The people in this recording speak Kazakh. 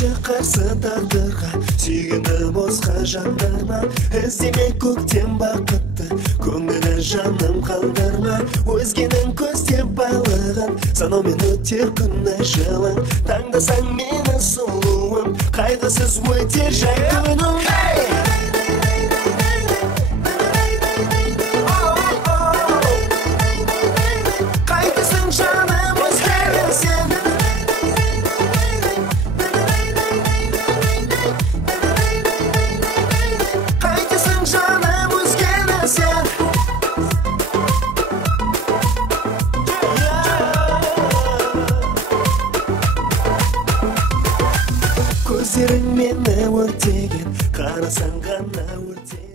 келмеші қарсы тағдырға, сүйгенді босқа жандырма, іздеме көктем бақытты, көңілі жаным қалдырма. Өзгенің көздеп байлығын, санаумен өтер күні жылың, таңдасаң мені сұлуым, қайғысыз өтер жай күнің. Көздерің мені өртеген, қарасаң ғана өртеген.